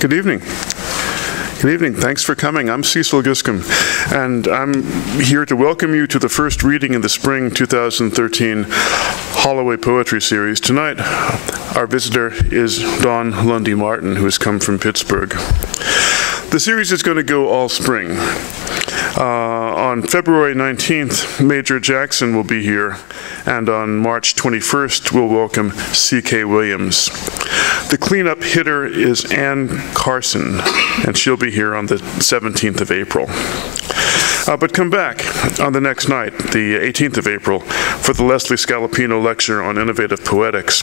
Good evening. Good evening. Thanks for coming. I'm Cecil Giscombe, and I'm here to welcome you to the first reading in the spring 2013 Holloway Poetry Series. Tonight, our visitor is Dawn Lundy Martin, who has come from Pittsburgh. The series is going to go all spring. On February 19th, Major Jackson will be here, and on March 21st, we'll welcome C.K. Williams. The cleanup hitter is Ann Carson, and she'll be here on the 17th of April. But come back on the next night, the 18th of April, for the Leslie Scalapino Lecture on Innovative Poetics.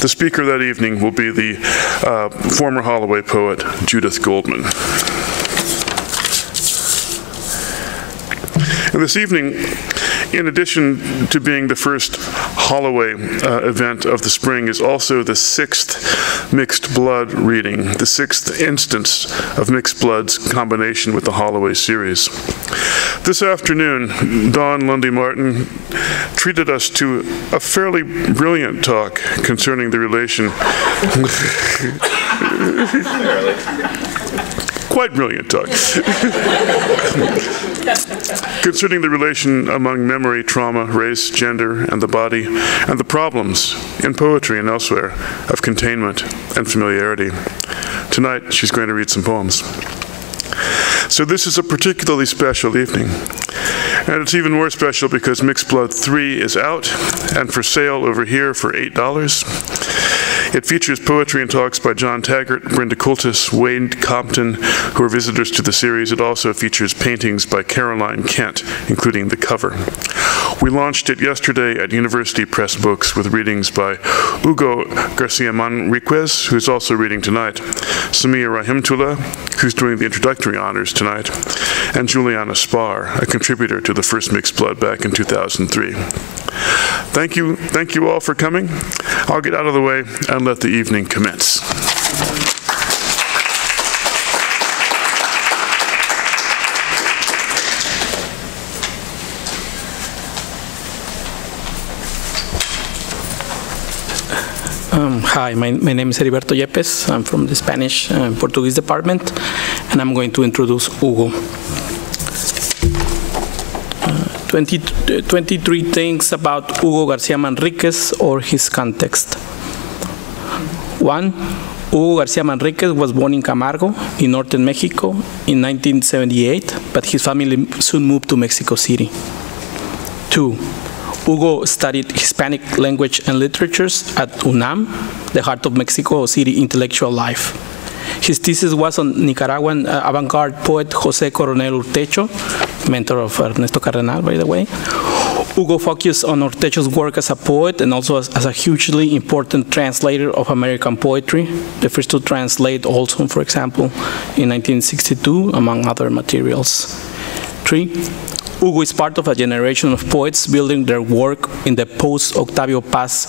The speaker that evening will be the former Holloway poet, Judith Goldman. And this evening, in addition to being the first Holloway event of the spring, is also the 6th Mixed Blood reading, the 6th instance of Mixed Blood's combination with the Holloway series. This afternoon, Dawn Lundy Martin treated us to a fairly brilliant talk concerning the relation quite brilliant talk. Concerning the relation among memory, trauma, race, gender, and the body, and the problems in poetry and elsewhere of containment and familiarity. Tonight, she's going to read some poems. So this is a particularly special evening. And it's even more special because Mixed Blood 3 is out and for sale over here for $8. It features poetry and talks by John Taggart, Brenda Coultis, Wade Compton, who are visitors to the series. It also features paintings by Caroline Kent, including the cover. We launched it yesterday at University Press Books with readings by Hugo Garcia Manriquez, who's also reading tonight, Samia Rahimtullah, who's doing the introductory honors tonight, and Juliana Spar, a contributor to the first Mixed Blood back in 2003. Thank you all for coming. I'll get out of the way and let the evening commence. Hi, my name is Heriberto Yepes. I'm from the Spanish and Portuguese department, and I'm going to introduce Hugo. 23 things about Hugo Garcia Manriquez or his context. 1. Hugo Garcia Manriquez was born in Camargo, in northern Mexico, in 1978, but his family soon moved to Mexico City. 2. Hugo studied Hispanic language and literatures at UNAM, the heart of Mexico City intellectual life. His thesis was on Nicaraguan avant-garde poet José Coronel Urtecho, mentor of Ernesto Cardenal, by the way. Hugo focused on Urtecho's work as a poet and also as a hugely important translator of American poetry, the first to translate Olson, for example, in 1962, among other materials. 3. Hugo is part of a generation of poets building their work in the post-Octavio Paz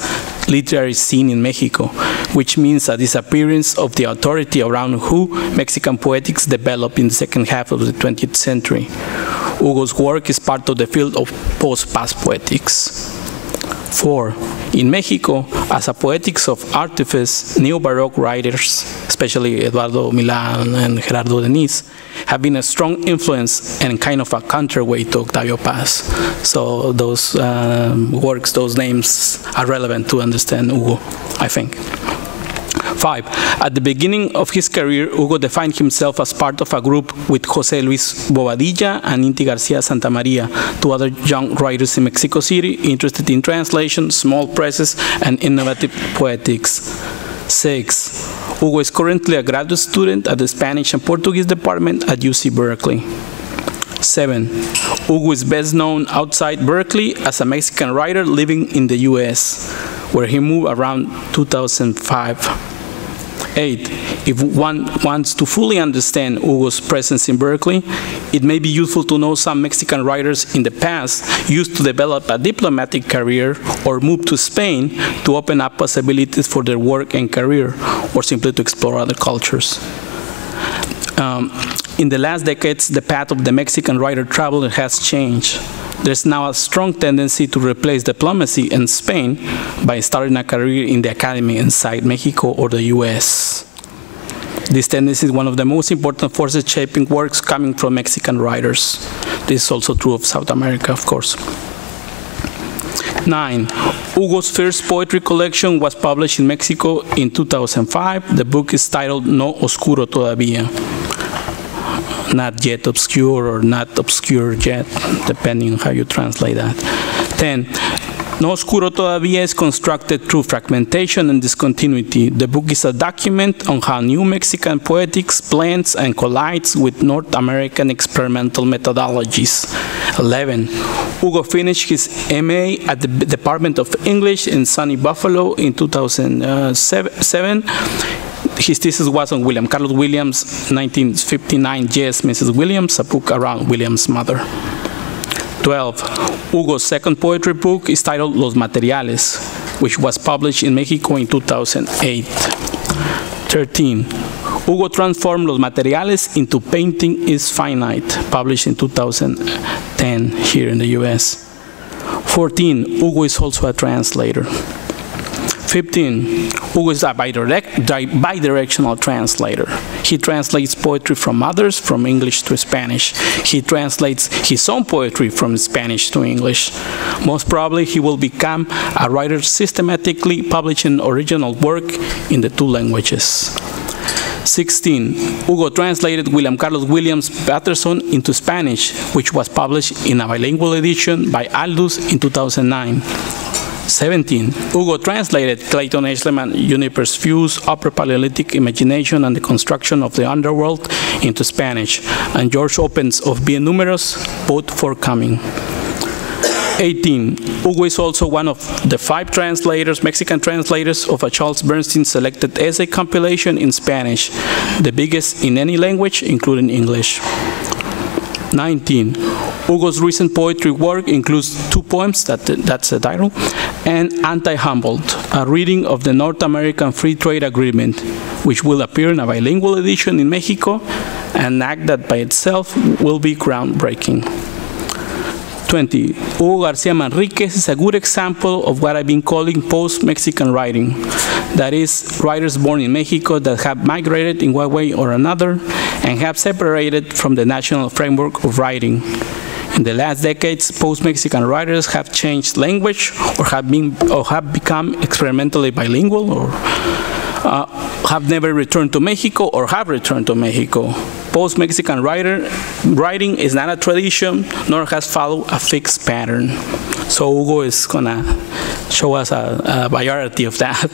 literary scene in Mexico, which means a disappearance of the authority around who Mexican poetics developed in the second half of the 20th century. Hugo's work is part of the field of post-Paz poetics. 4. In Mexico, as a poetics of artifice, neo-Baroque writers, especially Eduardo Milán and Gerardo Denis, have been a strong influence and kind of a counterweight to Octavio Paz. So those works, those names are relevant to understand Hugo, I think. 5. At the beginning of his career, Hugo defined himself as part of a group with José Luis Bobadilla and Inti Garcia Santamaria, two other young writers in Mexico City interested in translation, small presses, and innovative poetics. 6. Hugo is currently a graduate student at the Spanish and Portuguese department at UC Berkeley. 7. Hugo is best known outside Berkeley as a Mexican writer living in the US, where he moved around 2005. 8. If one wants to fully understand Hugo's presence in Berkeley, it may be useful to know some Mexican writers in the past used to develop a diplomatic career or move to Spain to open up possibilities for their work and career, or simply to explore other cultures. In the last decades, the path of the Mexican writer traveler has changed. there's now a strong tendency to replace diplomacy in Spain by starting a career in the academy inside Mexico or the US. This tendency is one of the most important forces shaping works coming from Mexican writers. This is also true of South America, of course. 9. Hugo's first poetry collection was published in Mexico in 2005. The book is titled No Oscuro Todavía. Not yet obscure or not obscure yet, depending on how you translate that. 10. No Oscuro Todavía is constructed through fragmentation and discontinuity. The book is a document on how new Mexican poetics blends and collides with North American experimental methodologies. 11. Hugo finished his MA at the Department of English in sunny Buffalo in 2007. His thesis was on William Carlos Williams' 1959 Yes, Mrs. Williams, a book around Williams' mother. 12. Hugo's second poetry book is titled Los Materiales, which was published in Mexico in 2008. 13. Hugo transformed Los Materiales into Painting is Finite, published in 2010 here in the US. 14. Hugo is also a translator. 15. Hugo is a bidirectional translator. He translates poetry from others from English to Spanish. He translates his own poetry from Spanish to English. Most probably, he will become a writer systematically publishing original work in the two languages. 16. Hugo translated William Carlos Williams' Patterson into Spanish, which was published in a bilingual edition by Aldous in 2009. 17. Hugo translated Clayton Eschliman Juniper's Views, Upper Paleolithic Imagination and the Construction of the Underworld into Spanish, and George Opens of Bien Numerous, both forthcoming. 18. Hugo is also one of the 5 translators, Mexican translators, of a Charles Bernstein selected essay compilation in Spanish, the biggest in any language, including English. 19. Hugo's recent poetry work includes 2 poems, that's the title, and Anti-Humboldt, a reading of the North American Free Trade Agreement, which will appear in a bilingual edition in Mexico, an act that by itself will be groundbreaking. 20. Hugo García Manríquez is a good example of what I've been calling post-Mexican writing. That is, writers born in Mexico that have migrated in one way or another and have separated from the national framework of writing. In the last decades, post-Mexican writers have changed language or have become experimentally bilingual or have never returned to Mexico or have returned to Mexico. Post-Mexican writing is not a tradition, nor has followed a fixed pattern. So Hugo is gonna show us a variety of that.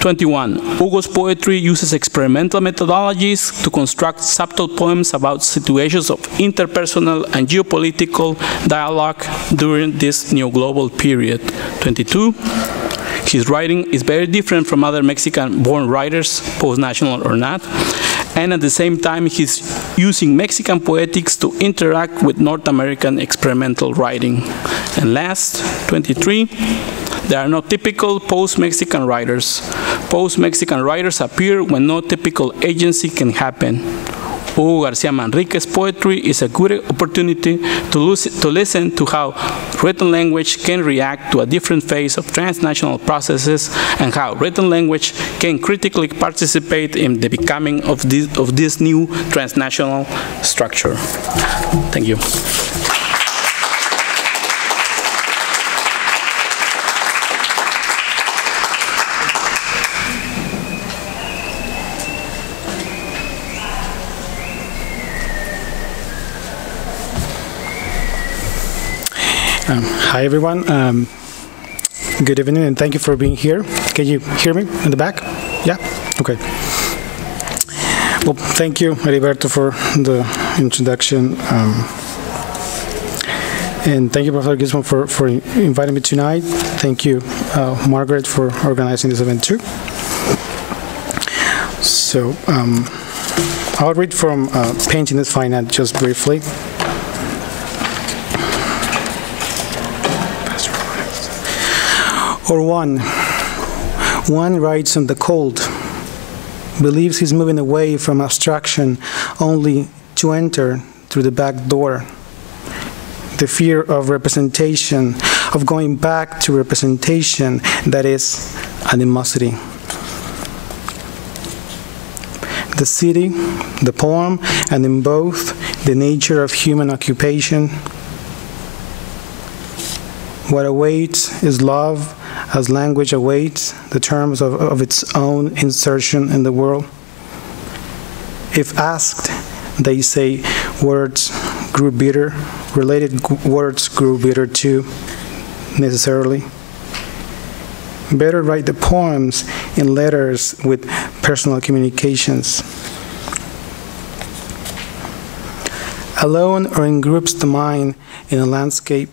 21. Hugo's poetry uses experimental methodologies to construct subtle poems about situations of interpersonal and geopolitical dialogue during this new global period. 22. His writing is very different from other Mexican-born writers, post-national or not, and at the same time, he's using Mexican poetics to interact with North American experimental writing. And last, 23, there are no typical post-Mexican writers. Post-Mexican writers appear when no typical agency can happen. Hugo García Manríquez's poetry is a good opportunity to listen to how written language can react to a different phase of transnational processes and how written language can critically participate in the becoming of this new transnational structure. Thank you. Hi, everyone. Good evening, and thank you for being here. Can you hear me in the back? Yeah? Okay. Well, thank you, Heriberto, for the introduction. And thank you, Professor Gismond, for inviting me tonight. Thank you, Margaret, for organizing this event, too. So, I'll read from Painting is Finite just briefly. Or one rides on the cold, believes he's moving away from abstraction only to enter through the back door, the fear of representation, of going back to representation, that is, animosity. The city, the poem, and in both, the nature of human occupation. What awaits is love, as language awaits the terms of its own insertion in the world. If asked, they say words grew bitter, related words grew bitter too, necessarily. Better write the poems in letters with personal communications. Alone or in groups, the mind in a landscape,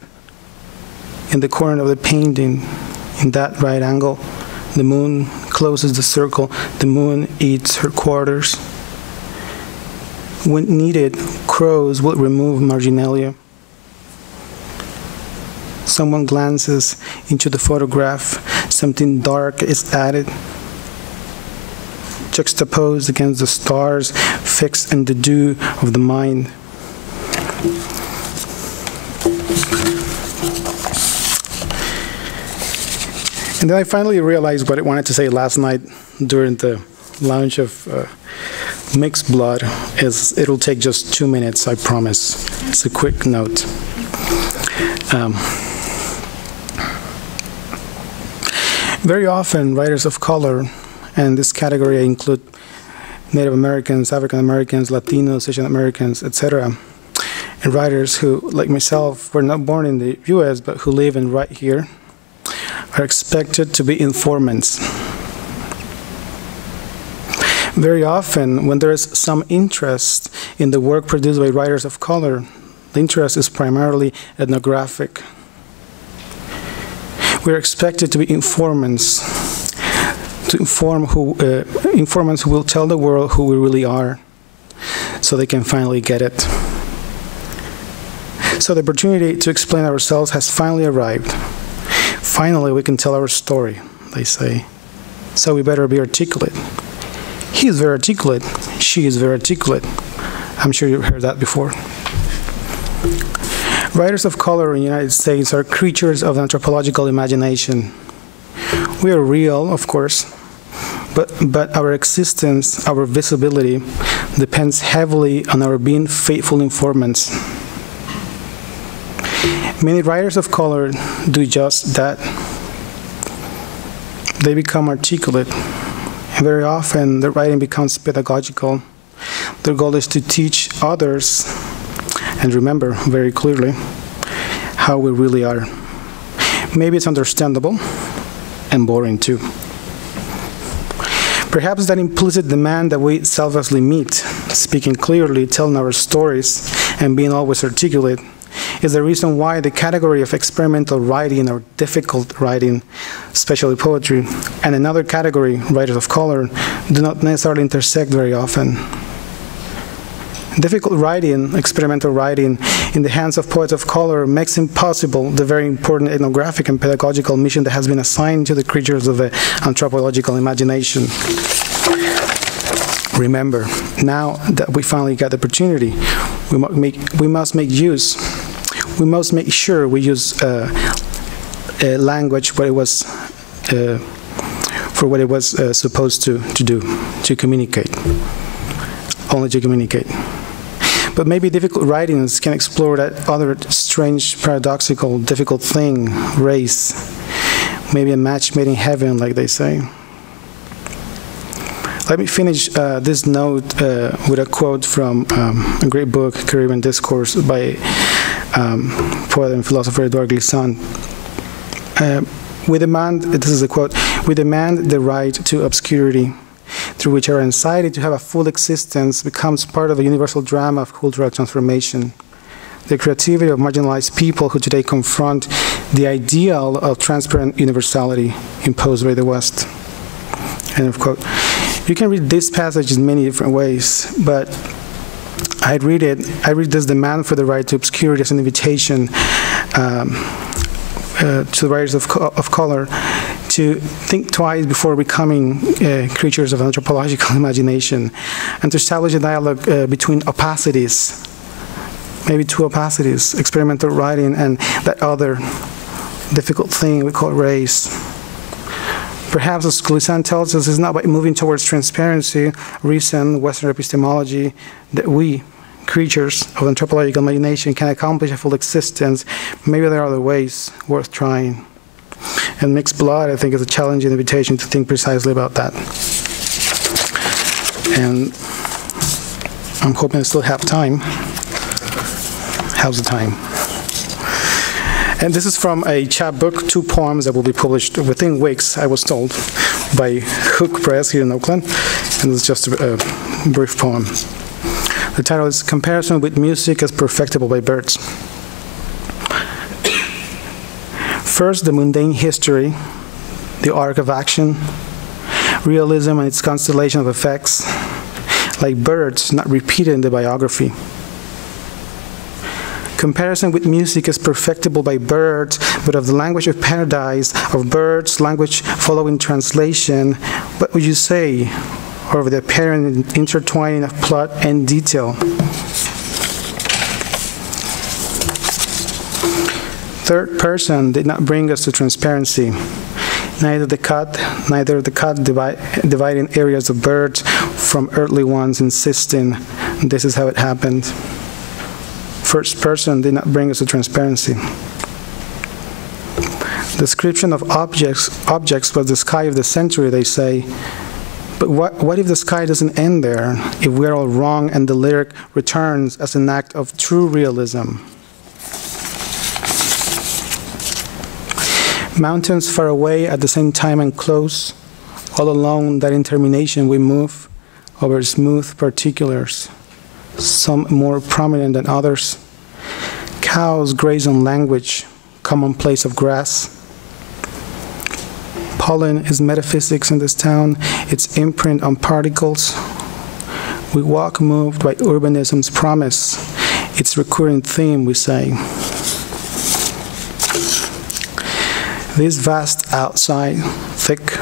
in the corner of the painting, in that right angle, the moon closes the circle, the moon eats her quarters. When needed, crows will remove marginalia. Someone glances into the photograph, something dark is added, juxtaposed against the stars, fixed in the dew of the mind. And then I finally realized what I wanted to say last night during the launch of Mixed Blood. It'll take just 2 minutes, I promise. It's a quick note. Very often, writers of color, and in this category I include Native Americans, African Americans, Latinos, Asian Americans, etc., and writers who, like myself, were not born in the U.S., but who live and write here, are expected to be informants. Very often, when there is some interest in the work produced by writers of color, the interest is primarily ethnographic. We are expected to be informants, to informants who will tell the world who we really are, so they can finally get it. So the opportunity to explain ourselves has finally arrived. Finally, we can tell our story, they say. So we better be articulate. He is very articulate. She is very articulate. I'm sure you've heard that before. Writers of color in the United States are creatures of anthropological imagination. We are real, of course, but our existence, our visibility, depends heavily on our being faithful informants. Many writers of color do just that. They become articulate, and very often their writing becomes pedagogical. Their goal is to teach others, and remember very clearly, how we really are. Maybe it's understandable and boring too. Perhaps that implicit demand that we selflessly meet, speaking clearly, telling our stories, and being always articulate, is the reason why the category of experimental writing or difficult writing, especially poetry, and another category, writers of color, do not necessarily intersect very often. Difficult writing, experimental writing, in the hands of poets of color makes impossible the very important ethnographic and pedagogical mission that has been assigned to the creatures of the anthropological imagination. Remember, now that we finally got the opportunity, we must make sure we use language for what it was supposed to do, to communicate, only to communicate. But maybe difficult writings can explore that other strange, paradoxical, difficult thing, race. Maybe a match made in heaven, like they say. Let me finish this note with a quote from a great book, Caribbean Discourse, by poet and philosopher Edouard Glissant. We demand, this is a quote, we demand the right to obscurity, through which our anxiety to have a full existence becomes part of a universal drama of cultural transformation. The creativity of marginalized people who today confront the ideal of transparent universality imposed by the West. End of quote. You can read this passage in many different ways, but I read this demand for the right to obscurity as an invitation to the writers of color to think twice before becoming creatures of anthropological imagination, and to establish a dialogue between opacities maybe two opacities, experimental writing and that other difficult thing we call race. Perhaps, as Glissant tells us, it's not by moving towards transparency, reason, Western epistemology, that we, creatures of anthropological imagination, can accomplish a full existence. Maybe there are other ways worth trying. And Mixed Blood, I think, is a challenging invitation to think precisely about that. And I'm hoping I still have time. How's the time? And this is from a chapbook, 2 poems that will be published within weeks, I was told, by Hook Press here in Oakland. And it's just a brief poem. The title is Comparison with Music as Perfectible by Birds. First, the mundane history, the arc of action, realism and its constellation of effects, like birds not repeated in the biography. Comparison with music is perfectible by birds, but of the language of paradise, of birds, language following translation, what would you say? Or of the apparent intertwining of plot and detail? Third person did not bring us to transparency. Neither the cut dividing areas of birds from earthly ones, insisting this is how it happened. First person did not bring us to transparency. Description of objects was the sky of the century, they say. But what if the sky doesn't end there, if we're all wrong and the lyric returns as an act of true realism? Mountains far away at the same time and close, all along that intermination we move over smooth particulars, some more prominent than others. Cows graze on language, commonplace of grass. Pollen is metaphysics in this town, its imprint on particles. We walk moved by urbanism's promise, its recurring theme, we say. This vast outside, thick,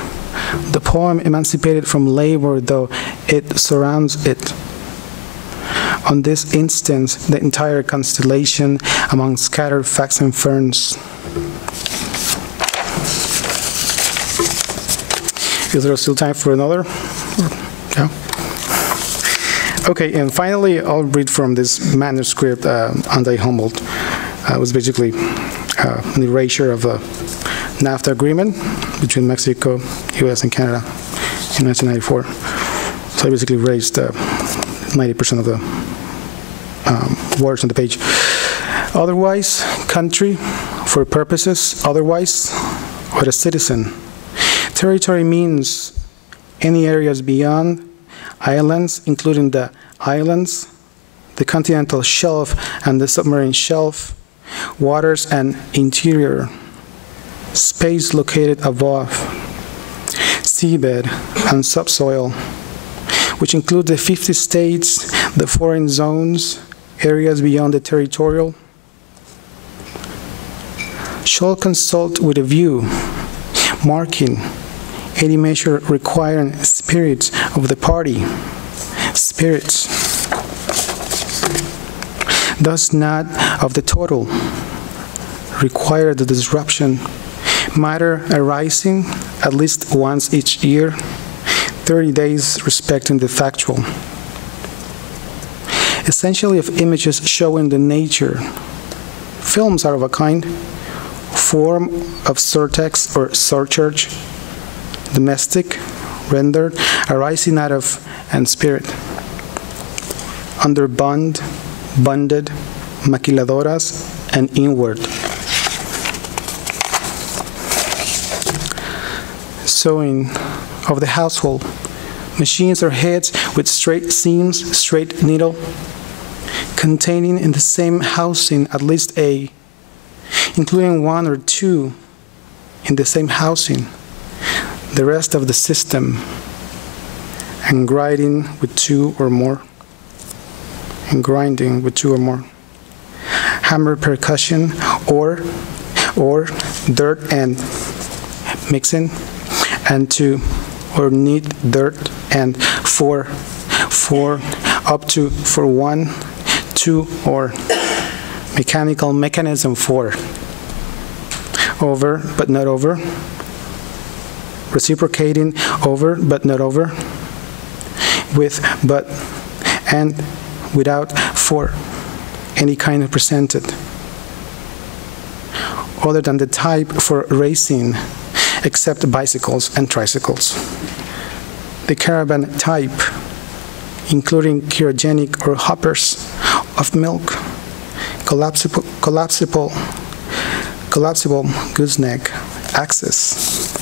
the poem emancipated from labor, though it surrounds it. On this instance, the entire constellation among scattered facts and ferns. Is there still time for another? Yeah. Okay, and finally, I'll read from this manuscript, Anti-Humboldt. It was basically an erasure of the NAFTA agreement between Mexico, US, and Canada in 1994. So I basically erased 90% of the words on the page. Otherwise, country, for purposes, otherwise, or a citizen. Territory means any areas beyond islands, including the islands, the continental shelf and the submarine shelf, waters and interior, space located above, seabed and subsoil, which include the 50 states, the foreign zones, areas beyond the territorial. Shall consult with a view, marking any measure requiring spirits of the party, spirits, thus not of the total, require the disruption, matter arising at least once each year, 30 days respecting the factual. Essentially of images showing the nature. Films are of a kind, form of surtext or surcharge, domestic, rendered, arising out of, and spirit. Under bond, bonded, maquiladoras, and inward. Sewing of the household. Machines or heads with straight seams, straight needle, containing in the same housing at least a, including one or two in the same housing, the rest of the system, and grinding with two or more, hammer percussion or dirt and mixing, and two, or knead dirt and for up to, for one, two, or mechanical mechanism for, over but not over, reciprocating over but not over, with but and without for any kind of presented, other than the type for racing, except bicycles and tricycles. The caravan type, including cryogenic or hoppers of milk, collapsible gooseneck axis,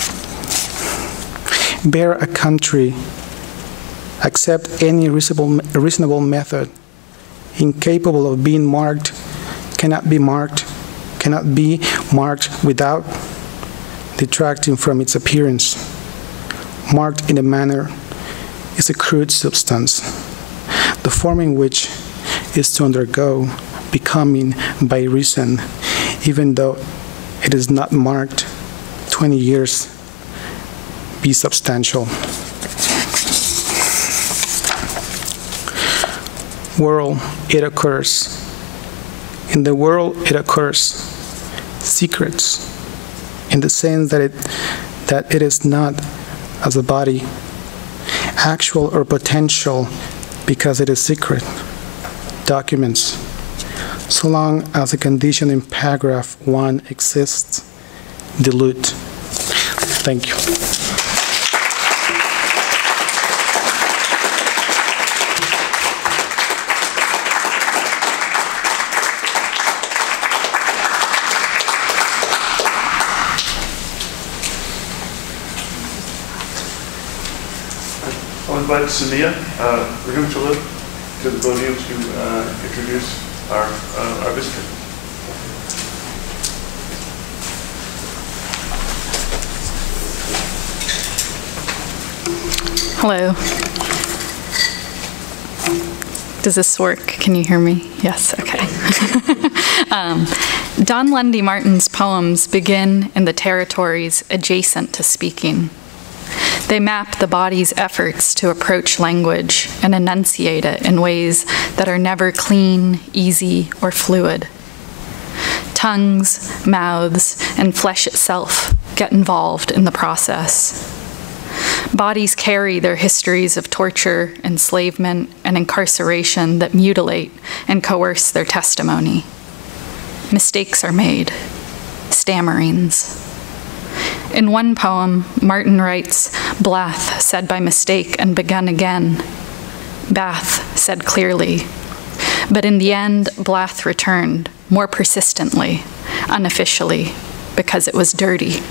bear a country, accept any reasonable method, incapable of being marked, cannot be marked without detracting from its appearance. Marked in a manner is a crude substance, the forming which is to undergo becoming by reason, even though it is not marked 20 years, be substantial. World, it occurs. In the world, it occurs. Secrets, in the sense that it is not as a body, actual or potential, because it is secret. Documents, so long as the condition in paragraph 1 exists, dilute. Thank you. I'll invite Samia Rahim to the podium to introduce our visitor. Hello. Does this work? Can you hear me? Yes, okay. Don Lundy Martin's poems begin in the territories adjacent to speaking. They map the body's efforts to approach language and enunciate it in ways that are never clean, easy, or fluid. Tongues, mouths, and flesh itself get involved in the process. Bodies carry their histories of torture, enslavement, and incarceration that mutilate and coerce their testimony. Mistakes are made, stammerings. In one poem, Martin writes, "Blath said by mistake and begun again. Bath said clearly. But in the end, Blath returned, more persistently, unofficially, because it was dirty."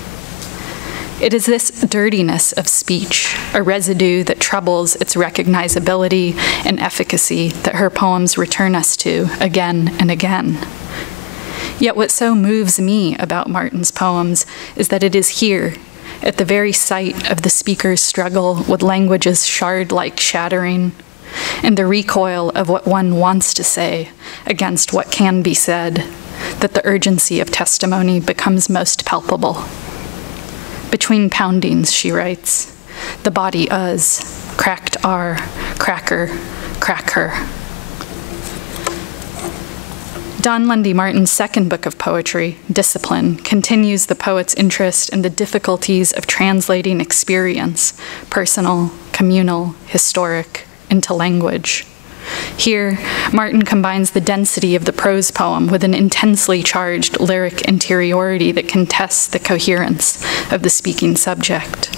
It is this dirtiness of speech, a residue that troubles its recognizability and efficacy, that her poems return us to again and again. Yet what so moves me about Martin's poems is that it is here, at the very site of the speaker's struggle with language's shard-like shattering, and the recoil of what one wants to say against what can be said, that the urgency of testimony becomes most palpable. Between poundings, she writes, the body cracked R, cracker, crack her. Don Lundy Martin's second book of poetry, Discipline, continues the poet's interest in the difficulties of translating experience, personal, communal, historic, into language. Here, Martin combines the density of the prose poem with an intensely charged lyric interiority that contests the coherence of the speaking subject.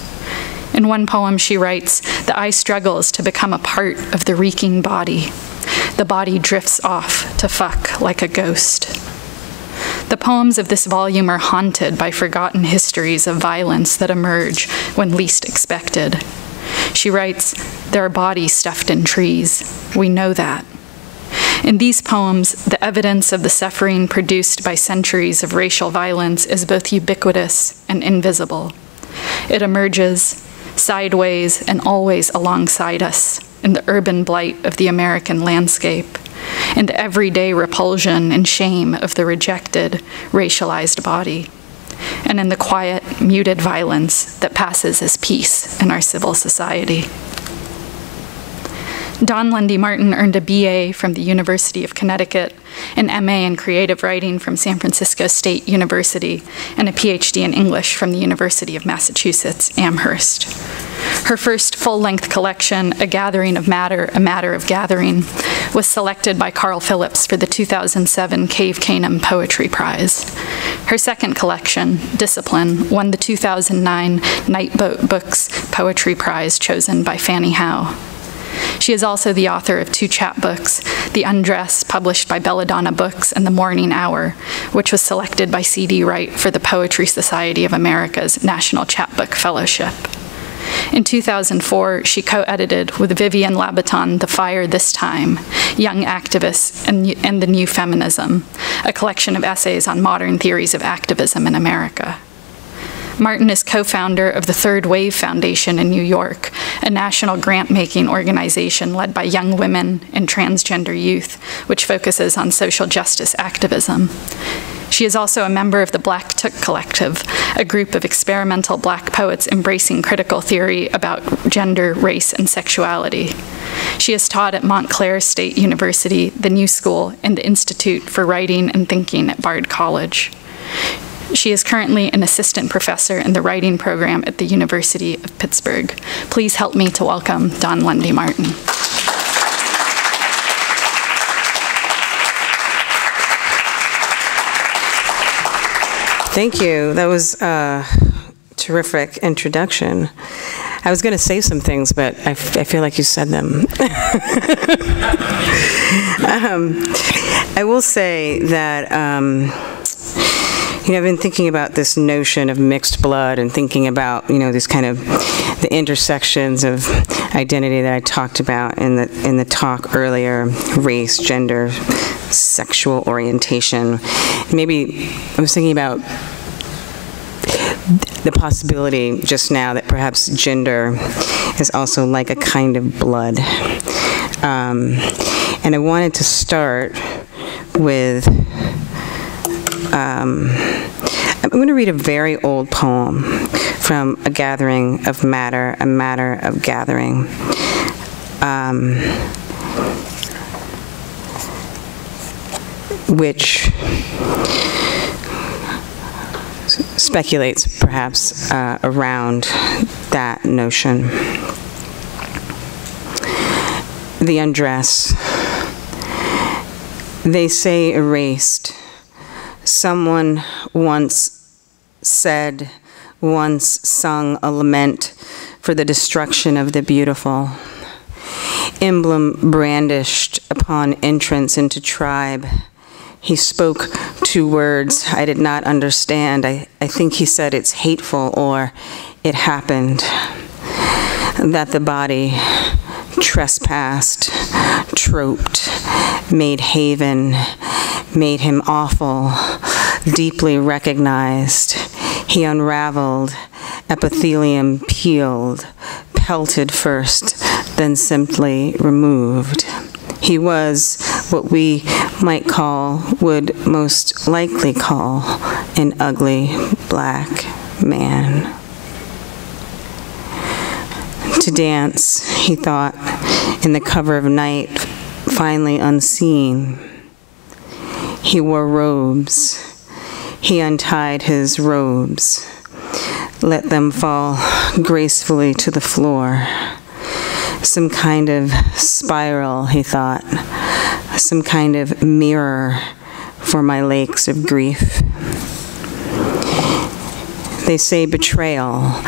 In one poem, she writes, "The eye struggles to become a part of the reeking body. The body drifts off to fuck like a ghost." The poems of this volume are haunted by forgotten histories of violence that emerge when least expected. She writes, "There are bodies stuffed in trees. We know that." In these poems, the evidence of the suffering produced by centuries of racial violence is both ubiquitous and invisible. It emerges sideways and always alongside us in the urban blight of the American landscape, in the everyday repulsion and shame of the rejected, racialized body, and in the quiet, muted violence that passes as peace in our civil society. Don Lundy Martin earned a BA from the University of Connecticut, an MA in creative writing from San Francisco State University, and a PhD in English from the University of Massachusetts, Amherst. Her first full-length collection, A Gathering of Matter, A Matter of Gathering, was selected by Carl Phillips for the 2007 Cave Canem Poetry Prize. Her second collection, Discipline, won the 2009 Nightboat Books Poetry Prize chosen by Fannie Howe. She is also the author of two chapbooks, The Undress, published by Belladonna Books, and The Morning Hour, which was selected by C.D. Wright for the Poetry Society of America's National Chapbook Fellowship. In 2004, she co-edited with Vivien Labaton The Fire This Time, Young Activists and the New Feminism, a collection of essays on modern theories of activism in America. Martin is co-founder of the Third Wave Foundation in New York, a national grant-making organization led by young women and transgender youth, which focuses on social justice activism. She is also a member of the Black Took Collective, a group of experimental Black poets embracing critical theory about gender, race, and sexuality. She has taught at Montclair State University, the New School, and the Institute for Writing and Thinking at Bard College. She is currently an assistant professor in the writing program at the University of Pittsburgh. Please help me to welcome Don Lundy Martin. Thank you. That was a terrific introduction. I was going to say some things, but I feel like you said them. I will say that, I've been thinking about this notion of mixed blood and thinking about, these kind of the intersections of identity that I talked about in the talk earlier, race, gender, sexual orientation. Maybe I was thinking about the possibility just now that perhaps gender is also like a kind of blood. And I wanted to start with, I'm going to read a very old poem from A Gathering of Matter, A Matter of Gathering. Which speculates perhaps around that notion. The Undress. They say erased. Someone once said, once sung a lament for the destruction of the beautiful. Emblem brandished upon entrance into tribe. He spoke two words I did not understand. I think he said it's hateful or it happened. That the body trespassed, troped, made haven, made him awful, deeply recognized. He unraveled, epithelium peeled, pelted first, then simply removed. He was what we might call, would most likely call, an ugly black man. To dance, he thought, in the cover of night, finally unseen. He wore robes. He untied his robes, let them fall gracefully to the floor. Some kind of spiral, he thought, some kind of mirror for my lakes of grief. They say betrayal.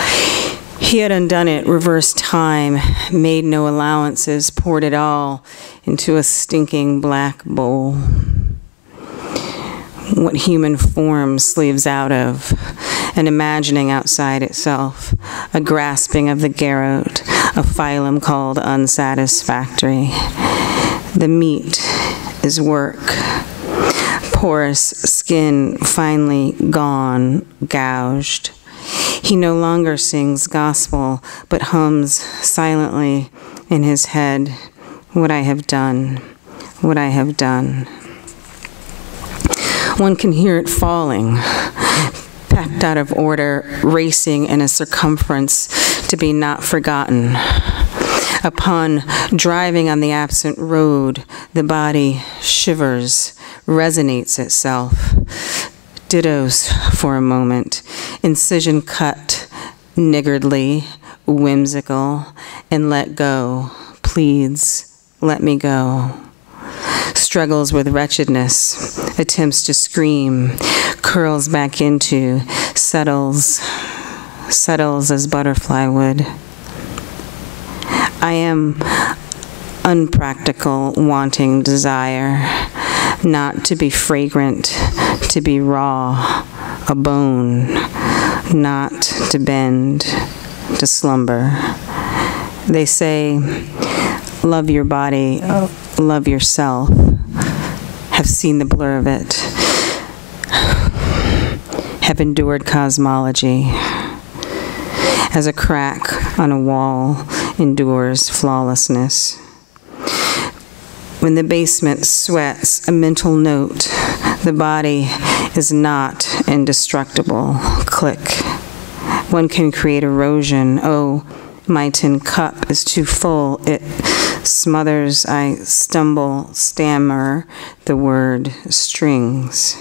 He had undone it, reversed time, made no allowances, poured it all into a stinking black bowl. What human form sleeves out of, an imagining outside itself, a grasping of the garrote, a phylum called unsatisfactory. The meat is work. Porous skin finally gone, gouged. He no longer sings gospel, but hums silently in his head, what I have done, what I have done. One can hear it falling, packed out of order, racing in a circumference to be not forgotten. Upon driving on the absent road, the body shivers, resonates itself. Dittos for a moment, incision cut, niggardly, whimsical, and let go, pleads, let me go. Struggles with wretchedness, attempts to scream, curls back into, settles as butterfly would. I am unpractical, wanting desire, not to be fragrant, to be raw, a bone, not to bend, to slumber. They say, love your body, love yourself. Have seen the blur of it. Have endured cosmology. As a crack on a wall endures flawlessness. When the basement sweats a mental note, the body is not indestructible. Click. One can create erosion. Oh, my tin cup is too full. It smothers. I stumble, stammer the word strings.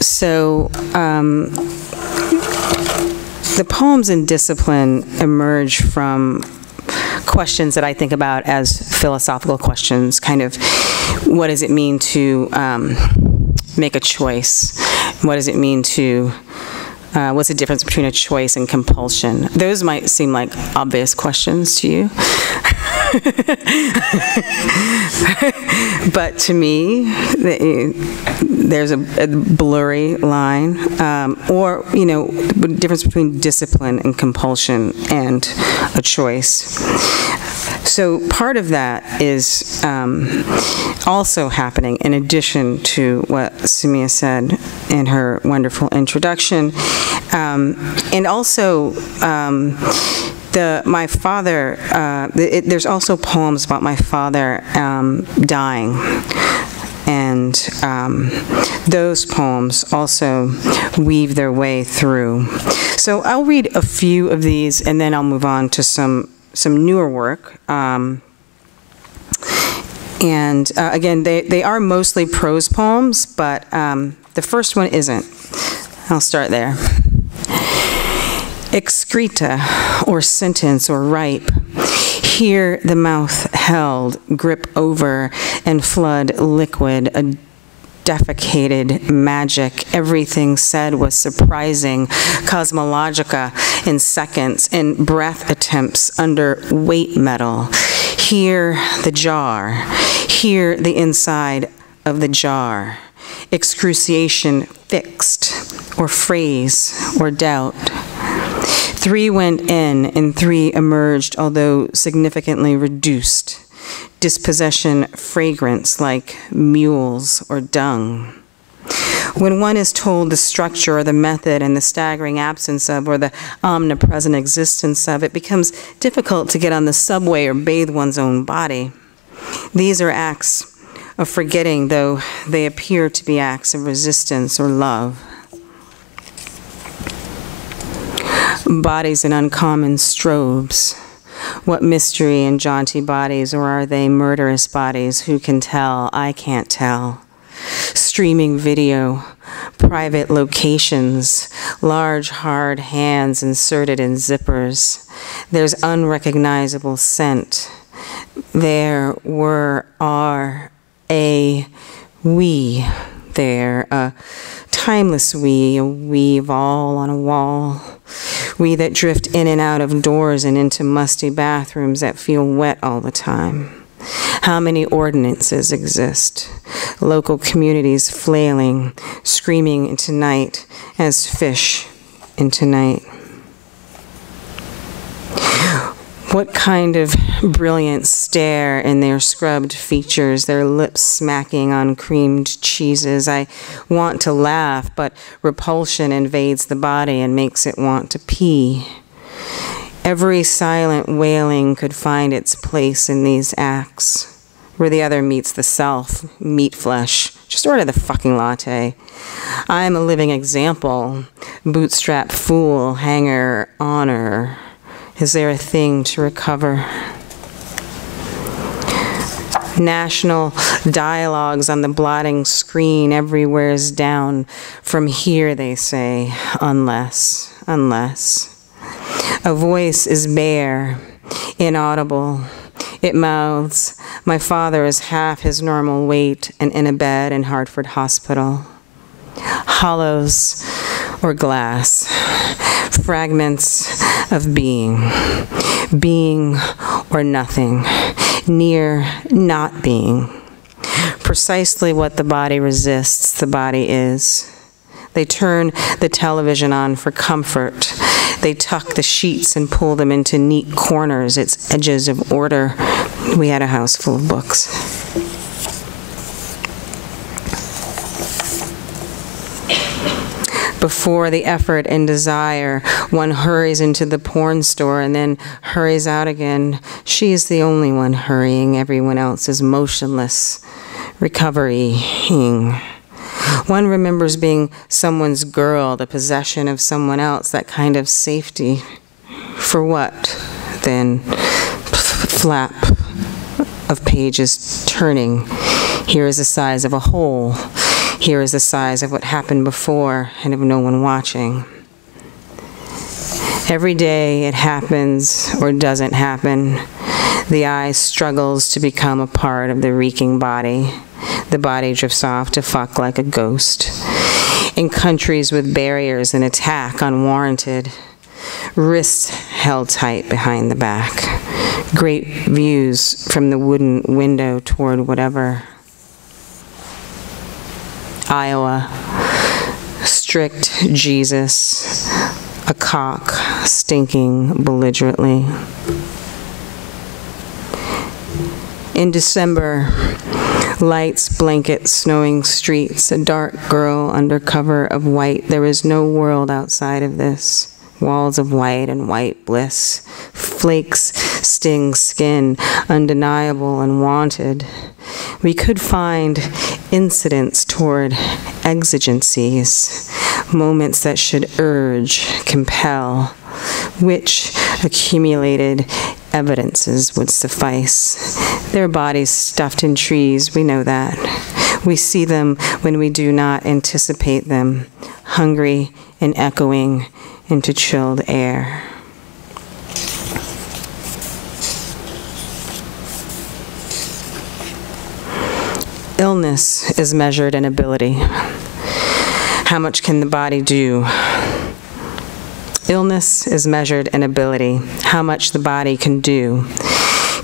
So the poems in Discipline emerge from questions that I think about as philosophical questions, kind of what does it mean to make a choice? What does it mean to, what's the difference between a choice and compulsion? Those might seem like obvious questions to you. But to me, there's a blurry line, or, you know, the difference between discipline and compulsion and a choice. So part of that is also happening in addition to what Sumia said in her wonderful introduction, and also my father, there's also poems about my father dying, and those poems also weave their way through. So I'll read a few of these, and then I'll move on to some newer work. And again, they are mostly prose poems, but the first one isn't. I'll start there. Excreta, or sentence, or ripe. Here the mouth held, grip over, and flood liquid, a defecated magic. Everything said was surprising, cosmologica in seconds, and breath attempts under weight metal. Here the jar, here the inside of the jar. Excruciation fixed, or phrase, or doubt. 3 went in and 3 emerged, although significantly reduced. Dispossession fragrance like mules or dung. When one is told the structure or the method and the staggering absence of, or the omnipresent existence of, it becomes difficult to get on the subway or bathe one's own body. These are acts of forgetting, though they appear to be acts of resistance or love. Bodies in uncommon strobes. What mystery in jaunty bodies, or are they murderous bodies? Who can tell? I can't tell. Streaming video, private locations, large hard hands inserted in zippers. There's unrecognizable scent. There are a we there, a timeless we, a weave all on a wall. We that drift in and out of doors and into musty bathrooms that feel wet all the time. How many ordinances exist? Local communities flailing, screaming into night as fish into night. What kind of brilliant stare in their scrubbed features, their lips smacking on creamed cheeses. I want to laugh, but repulsion invades the body and makes it want to pee. Every silent wailing could find its place in these acts. where the other meets the self, meat flesh. Just order the fucking latte. I'm a living example. Bootstrap fool, hanger, honor. Is there a thing to recover? National dialogues on the blotting screen, everywhere's down. From here, they say, unless. A voice is bare, inaudible. It mouths, my father is half his normal weight and in a bed in Hartford Hospital. Hollows or glass, fragments of being or nothing, near not being. Precisely what the body resists, the body is. They turn the television on for comfort. They tuck the sheets and pull them into neat corners, its edges of order. We had a house full of books. Before the effort and desire, one hurries into the porn store and then hurries out again. She is the only one hurrying. Everyone else is motionless, recoverying. One remembers being someone's girl, the possession of someone else, that kind of safety. For what, then? Flap of pages turning. Here is the size of a hole. Here is the size of what happened before and of no one watching. Every day it happens or doesn't happen. The eye struggles to become a part of the reeking body. The body drifts off to fuck like a ghost. In countries with barriers, an attack unwarranted. Wrists held tight behind the back. Great views from the wooden window toward whatever. Iowa. Strict Jesus. A cock stinking belligerently. In December, lights blanket snowing streets, a dark girl under cover of white. There is no world outside of this. Walls of white and white bliss. Flakes sting skin, undeniable and wanted. We could find incidents toward exigencies, moments that should urge, compel, which accumulated evidences would suffice. Their bodies stuffed in trees, we know that. We see them when we do not anticipate them, hungry and echoing into chilled air. Illness is measured in ability. How much can the body do? Illness is measured in ability, how much the body can do.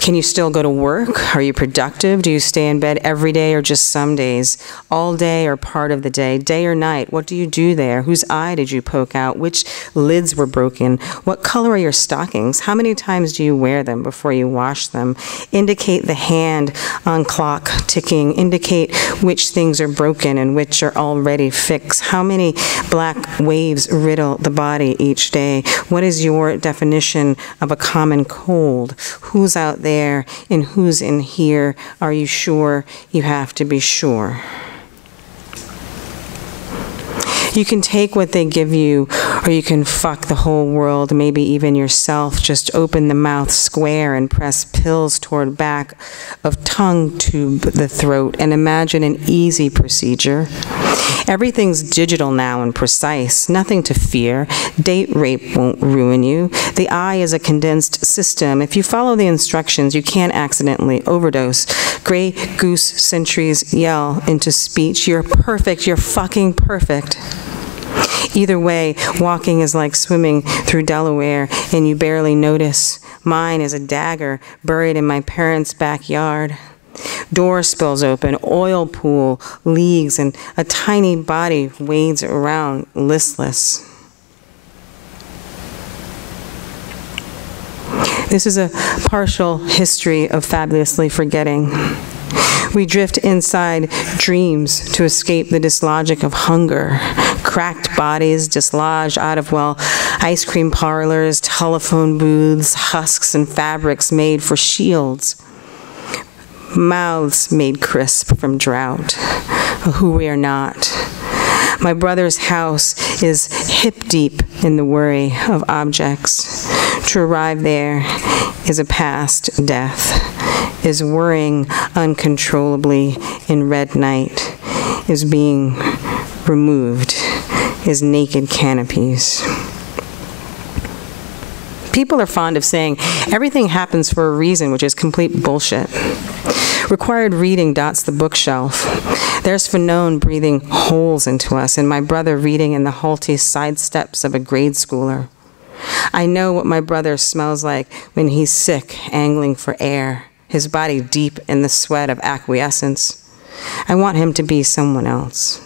Can you still go to work? Are you productive? Do you stay in bed every day or just some days? All day or part of the day or night? What do you do there? Whose eye did you poke out? Which lids were broken? What color are your stockings? How many times do you wear them before you wash them? Indicate the hand on clock ticking. Indicate which things are broken and which are already fixed. How many black waves riddle the body each day? What is your definition of a common cold? Who's out there and who's in here? Are you sure? You have to be sure. You can take what they give you, or you can fuck the whole world, maybe even yourself. Just open the mouth square and press pills toward back of tongue tube the throat and imagine an easy procedure. Everything's digital now and precise, nothing to fear. Date rape won't ruin you. The eye is a condensed system. If you follow the instructions, you can't accidentally overdose. Gray goose sentries yell into speech. You're perfect. You're fucking perfect. Either way, walking is like swimming through Delaware, and you barely notice. Mine is a dagger buried in my parents' backyard. Door spills open, oil pool leagues, and a tiny body wades around, listless. This is a partial history of fabulously forgetting. We drift inside dreams to escape the dislogic of hunger. Cracked bodies dislodged out of, well, ice cream parlors, telephone booths, husks and fabrics made for shields. mouths made crisp from drought, who we are not. My brother's house is hip-deep in the worry of objects. To arrive there is a past death, is worrying uncontrollably in red night, is being removed, is naked canopies. People are fond of saying everything happens for a reason, which is complete bullshit. Required reading dots the bookshelf. There's Fanon breathing holes into us, and my brother reading in the halty side steps of a grade schooler. I know what my brother smells like when he's sick, angling for air, his body deep in the sweat of acquiescence. I want him to be someone else.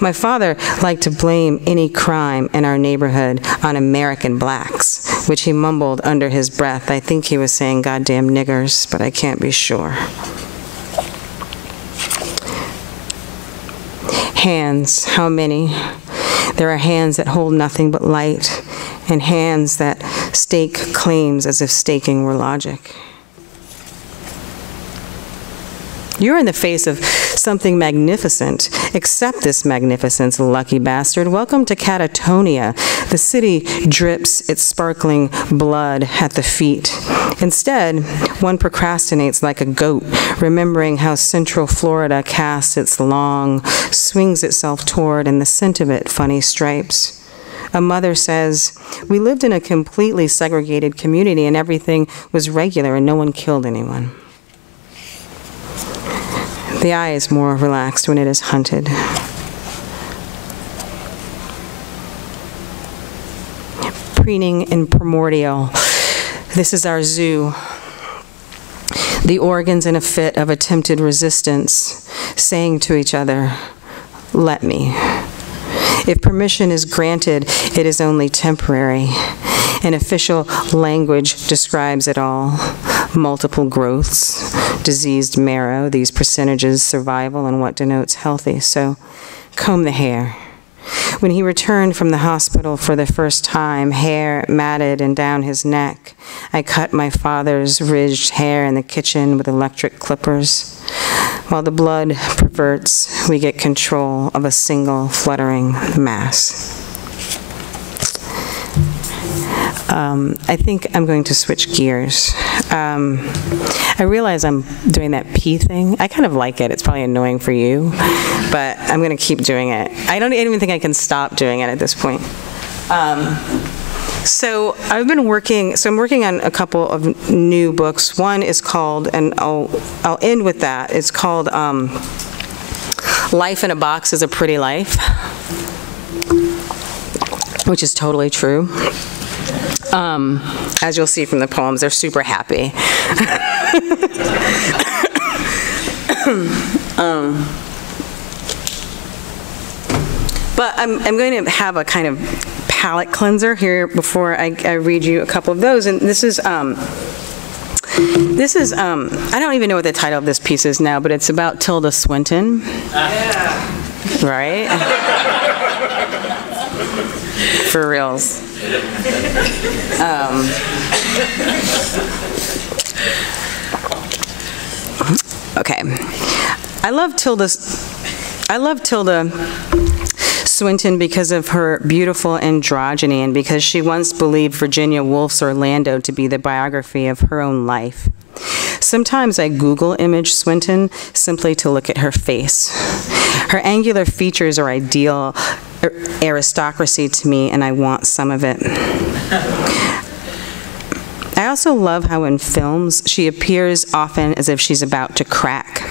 My father liked to blame any crime in our neighborhood on American blacks, which he mumbled under his breath. I think he was saying goddamn niggers, but I can't be sure. Hands, how many? There are hands that hold nothing but light, and hands that stake claims as if staking were logic. You're in the face of something magnificent. Accept this magnificence, lucky bastard. Welcome to Catatonia. The city drips its sparkling blood at the feet. Instead, one procrastinates like a goat, remembering how Central Florida casts its long, swings itself toward, and the scent of it funny stripes. A mother says, we lived in a completely segregated community and everything was regular and no one killed anyone. The eye is more relaxed when it is hunted. Preening and primordial. This is our zoo. The organs in a fit of attempted resistance, saying to each other, let me. If permission is granted, it is only temporary. An official language describes it all. Multiple growths, diseased marrow, these percentages, survival, and what denotes healthy. So comb the hair. When he returned from the hospital for the first time, hair matted and down his neck, I cut my father's ridged hair in the kitchen with electric clippers. While the blood perverts, we get control of a single fluttering mass. I think I'm going to switch gears. I realize I'm doing that pee thing. I kind of like it. It's probably annoying for you, but I'm going to keep doing it. I don't even think I can stop doing it at this point. So I've been working, I'm working on a couple of new books. One is called, and I'll end with that, it's called Life in a Box is a Pretty Life, which is totally true. As you'll see from the poems, they're super happy. But I'm going to have a kind of palate cleanser here before I read you a couple of those. And this is I don't even know what the title of this piece is now, but it's about Tilda Swinton. Right? For reals. Okay. I love Tilda Swinton because of her beautiful androgyny and because she once believed Virginia Woolf's Orlando to be the biography of her own life. Sometimes I Google image Swinton simply to look at her face. Her angular features are ideal aristocracy to me, and I want some of it. I also love how in films she appears often as if she's about to crack,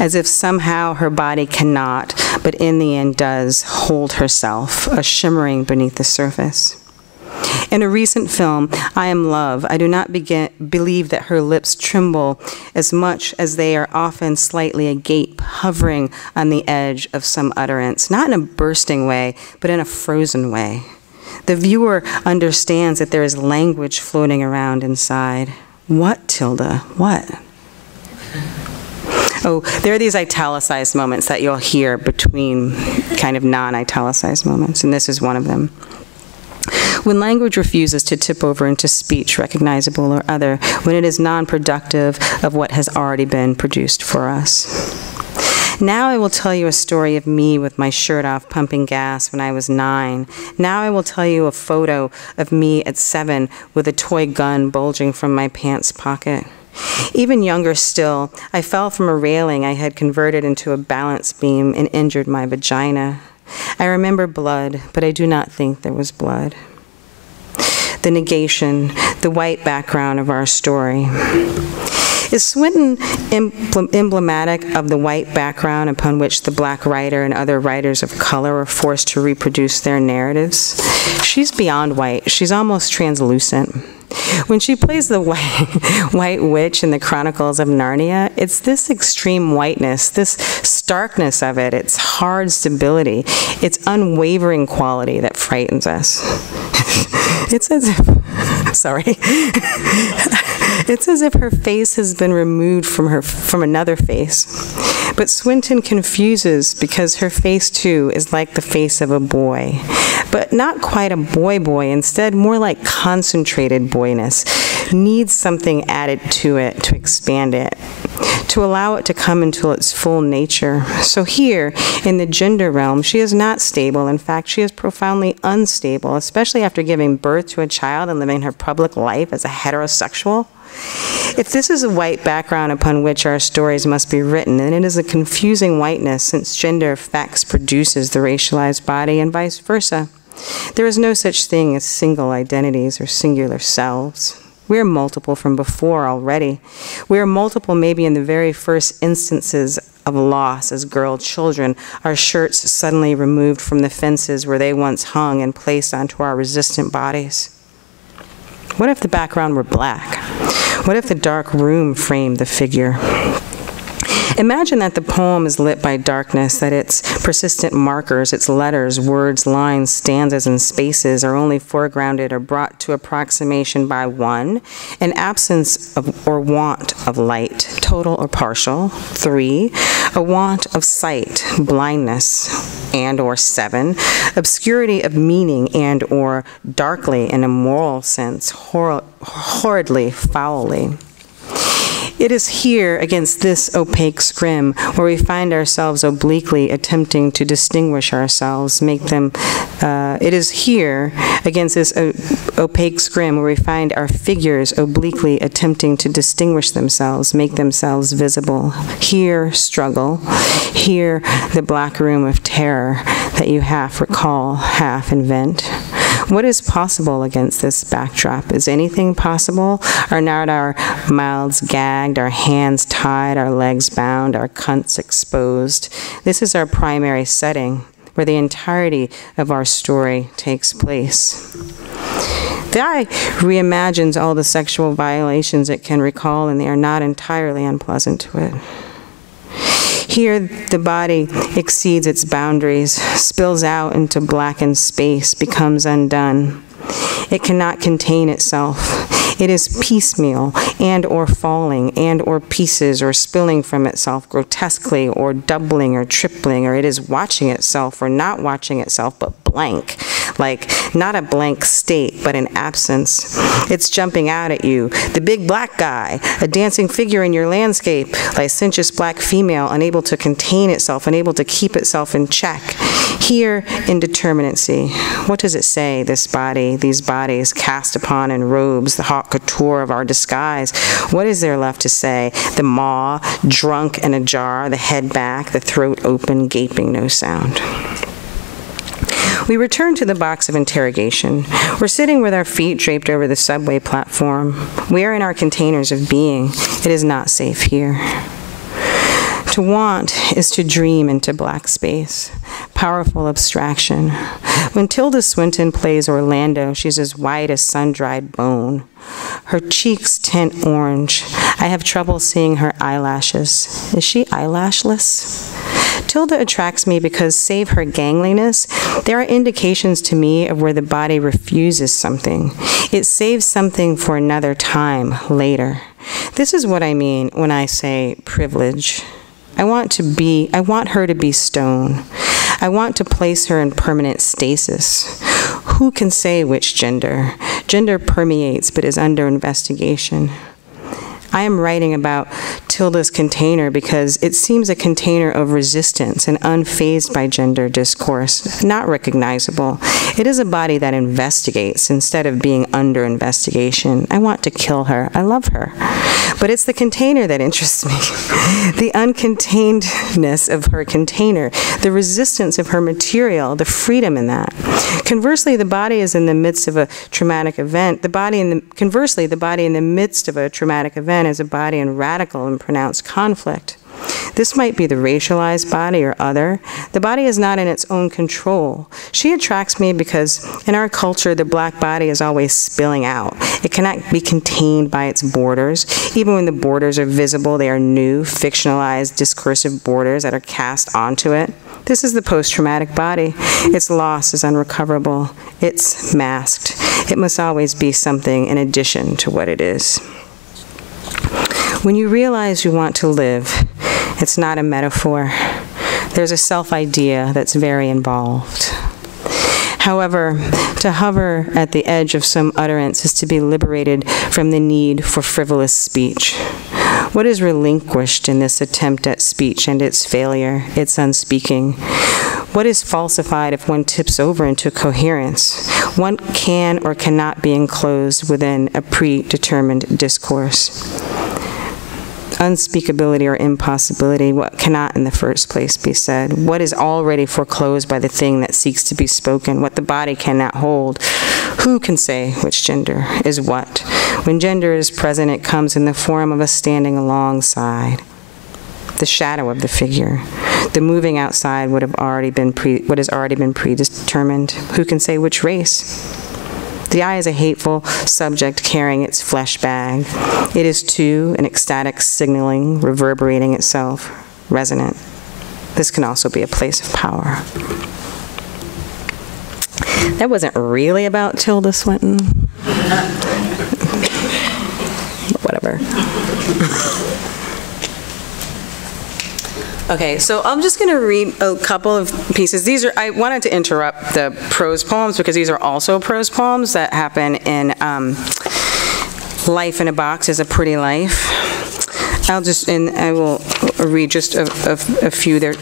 as if somehow her body cannot, but in the end does, hold herself, a shimmering beneath the surface. In a recent film, I Am Love, I do not believe that her lips tremble as much as they are often slightly agape, hovering on the edge of some utterance, not in a bursting way, but in a frozen way. The viewer understands that there is language floating around inside. What, Tilda? What? Oh, there are these italicized moments that you'll hear between kind of non-italicized moments, and this is one of them. When language refuses to tip over into speech, recognizable or other, when it is non-productive of what has already been produced for us. Now I will tell you a story of me with my shirt off pumping gas when I was 9. Now I will tell you a photo of me at 7 with a toy gun bulging from my pants pocket. Even younger still, I fell from a railing I had converted into a balance beam and injured my vagina. I remember blood, but I do not think there was blood. The negation, the white background of our story. Is Swinton emblematic of the white background upon which the black writer and other writers of color are forced to reproduce their narratives? She's beyond white. She's almost translucent. When she plays the white witch in the Chronicles of Narnia, it's this extreme whiteness, this starkness of it, its hard stability, its unwavering quality that frightens us. It's as if, sorry, it's as if her face has been removed from another face. But Swinton confuses because her face, too, is like the face of a boy. But not quite a boy, instead more like concentrated boyness. Needs something added to it to expand it, to allow it to come into its full nature. So here, in the gender realm, she is not stable. In fact, she is profoundly unstable, especially after giving birth to a child and living her public life as a heterosexual. If this is a white background upon which our stories must be written, then it is a confusing whiteness, since gender effects produces the racialized body and vice versa. There is no such thing as single identities or singular selves. We are multiple from before already. We are multiple maybe in the very first instances of loss as girl children, our shirts suddenly removed from the fences where they once hung and placed onto our resistant bodies. What if the background were black? What if the dark room framed the figure? Imagine that the poem is lit by darkness, that its persistent markers, its letters, words, lines, stanzas, and spaces are only foregrounded or brought to approximation by 1, an absence of or want of light, total or partial, 3, a want of sight, blindness, and or 7, obscurity of meaning and or darkly in a moral sense, horridly, foully. It is here, against this opaque scrim, where we find ourselves obliquely attempting to distinguish ourselves, it is here, against this opaque scrim, where we find our figures obliquely attempting to distinguish themselves, make themselves visible. Here, struggle. Here, the black room of terror that you half recall, half invent. What is possible against this backdrop? Is anything possible? Are not our mouths gagged, our hands tied, our legs bound, our cunts exposed? This is our primary setting, where the entirety of our story takes place. The eye reimagines all the sexual violations it can recall, and they are not entirely unpleasant to it. Here, the body exceeds its boundaries, spills out into blackened space, becomes undone. It cannot contain itself. It is piecemeal and or falling and or pieces or spilling from itself grotesquely or doubling or tripling, or it is watching itself or not watching itself but blank, like not a blank state but an absence. It's jumping out at you, the big black guy, a dancing figure in your landscape, licentious black female unable to contain itself, unable to keep itself in check. Here, indeterminacy. What does it say, this body, these bodies cast upon in robes, the haute couture of our disguise? What is there left to say? The maw, drunk and ajar, the head back, the throat open, gaping, no sound. We return to the box of interrogation. We're sitting with our feet draped over the subway platform. We are in our containers of being. It is not safe here. To want is to dream into black space, powerful abstraction. When Tilda Swinton plays Orlando, she's as white as sun-dried bone. Her cheeks tint orange. I have trouble seeing her eyelashes. Is she eyelashless? Tilda attracts me because, save her gangliness, there are indications to me of where the body refuses something. It saves something for another time, later. This is what I mean when I say privilege. I want her to be stone. I want to place her in permanent stasis. Who can say which gender? Gender permeates but is under investigation. I am writing about Tilda's container because it seems a container of resistance and unfazed by gender discourse, not recognizable. It is a body that investigates instead of being under investigation. I want to kill her. I love her. But it's the container that interests me. The uncontainedness of her container, the resistance of her material, the freedom in that. Conversely, the body is in the midst of a traumatic event. Conversely, the body in the midst of a traumatic event is a body in radical and pronounced conflict. This might be the racialized body or other. The body is not in its own control. She attracts me because in our culture, the black body is always spilling out. It cannot be contained by its borders. Even when the borders are visible, they are new, fictionalized, discursive borders that are cast onto it. This is the post-traumatic body. Its loss is unrecoverable. It's masked. It must always be something in addition to what it is. When you realize you want to live, it's not a metaphor. There's a self-idea that's very involved. However, to hover at the edge of some utterance is to be liberated from the need for frivolous speech. What is relinquished in this attempt at speech and its failure, its unspeaking? What is falsified if one tips over into coherence? One can or cannot be enclosed within a predetermined discourse. Unspeakability or impossibility, what cannot in the first place be said, what is already foreclosed by the thing that seeks to be spoken, what the body cannot hold. Who can say which gender is what? When gender is present, it comes in the form of a standing alongside, the shadow of the figure. The moving outside what has already been predetermined. Who can say which race? The eye is a hateful subject carrying its flesh bag. It is, too, an ecstatic signaling, reverberating itself, resonant. This can also be a place of power. That wasn't really about Tilda Swinton. Whatever. Okay, so I'm just going to read a couple of pieces. I wanted to interrupt the prose poems because these are also prose poems that happen in Life in a Box is a Pretty Life. I will read just a few. They're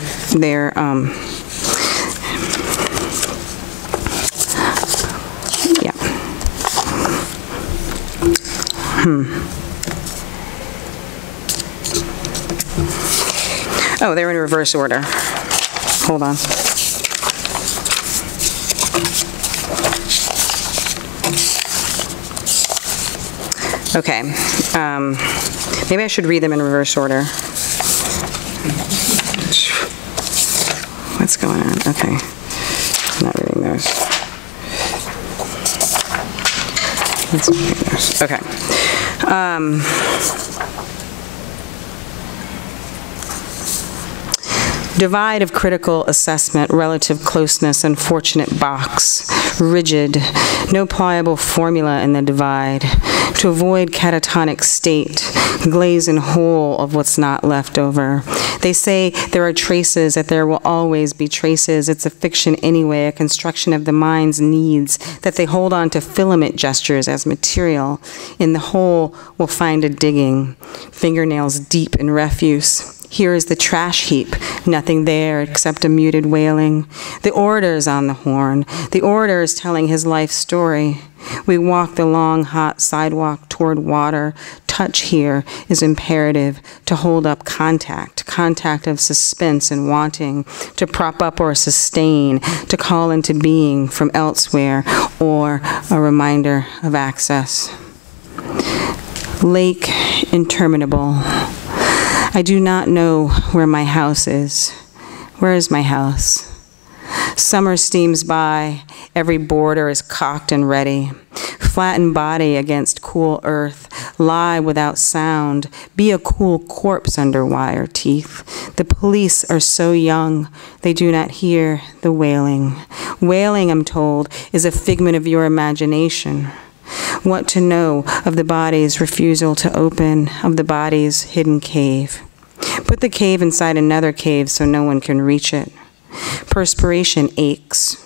Oh, they're in reverse order. Hold on. Okay. Maybe I should read them in reverse order. What's going on? Okay. I'm not reading those. Let's read those. Okay. Divide of critical assessment, relative closeness, unfortunate box, rigid, no pliable formula in the divide. To avoid catatonic state, glaze and hole of what's not left over. They say there are traces, that there will always be traces. It's a fiction anyway, a construction of the mind's needs, that they hold on to filament gestures as material. In the hole, we'll find a digging, fingernails deep in refuse. Here is the trash heap, nothing there except a muted wailing. The orator's on the horn. The orator is telling his life story. We walk the long, hot sidewalk toward water. Touch here is imperative, to hold up contact of suspense and wanting, to prop up or sustain, to call into being from elsewhere, or a reminder of access. Lake interminable. I do not know where my house is. Where is my house? Summer steams by. Every border is cocked and ready. Flatten body against cool earth. Lie without sound. Be a cool corpse under wire teeth. The police are so young, they do not hear the wailing. Wailing, I'm told, is a figment of your imagination. What to know of the body's refusal to open, of the body's hidden cave. Put the cave inside another cave so no one can reach it. Perspiration aches.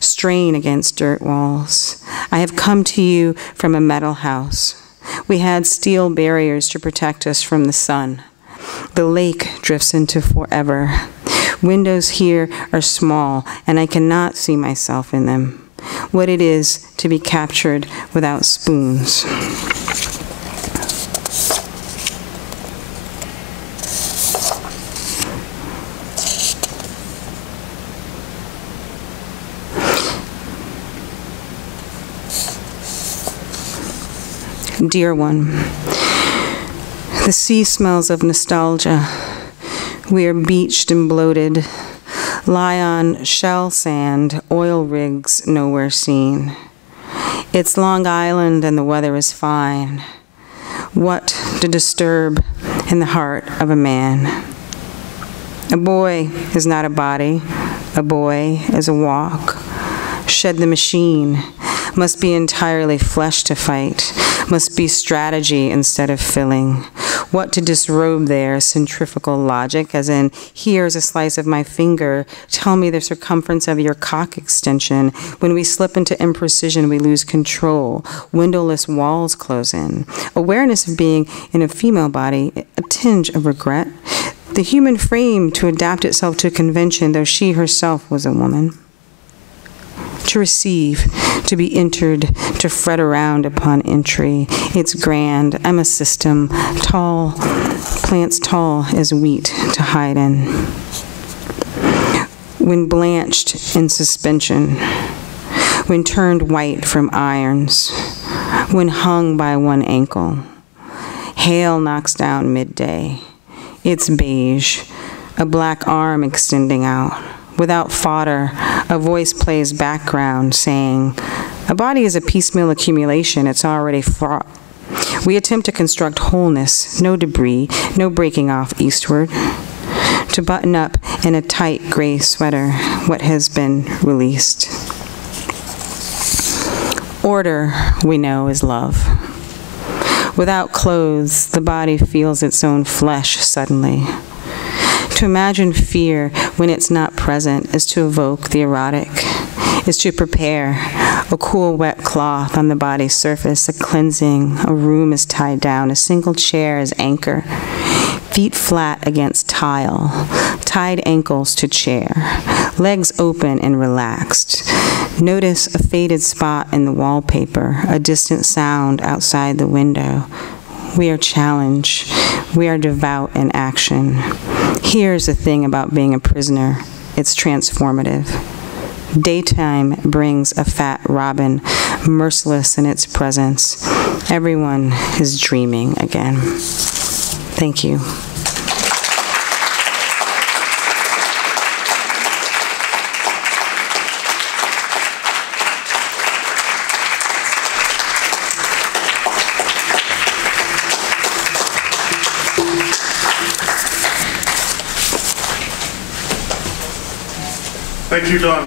strain against dirt walls. I have come to you from a metal house. We had steel barriers to protect us from the sun. The lake drifts into forever. Windows here are small, and I cannot see myself in them. What it is to be captured without spoons. Dear one, the sea smells of nostalgia. We are beached and bloated, lie on shell sand, oil rigs nowhere seen. It's Long Island and the weather is fine. What to disturb in the heart of a man? A boy is not a body. A boy is a walk. Shed the machine. Must be entirely flesh to fight. Must be strategy instead of filling. What to disrobe there, centrifugal logic, as in, here's a slice of my finger, tell me the circumference of your cock extension. When we slip into imprecision, we lose control. Windowless walls close in. Awareness of being in a female body, a tinge of regret. The human frame to adapt itself to convention, though she herself was a woman. To receive, to be entered, to fret around upon entry. It's grand. I'm a system, tall, plants tall as wheat to hide in. When blanched in suspension, when turned white from irons, when hung by one ankle. Hail knocks down midday. It's beige, a black arm extending out. Without fodder, a voice plays background saying, a body is a piecemeal accumulation, it's already fraught. We attempt to construct wholeness, no debris, no breaking off eastward. To button up in a tight gray sweater what has been released. Order, we know, is love. Without clothes, the body feels its own flesh suddenly. To imagine fear when it's not present is to evoke the erotic, is to prepare a cool, wet cloth on the body's surface, a cleansing, a room is tied down, a single chair is anchor, feet flat against tile, tied ankles to chair, legs open and relaxed. Notice a faded spot in the wallpaper, a distant sound outside the window. We are challenged. We are devout in action. Here's the thing about being a prisoner. It's transformative. Daytime brings a fat robin, merciless in its presence. Everyone is dreaming again. Thank you. Thank you, Don.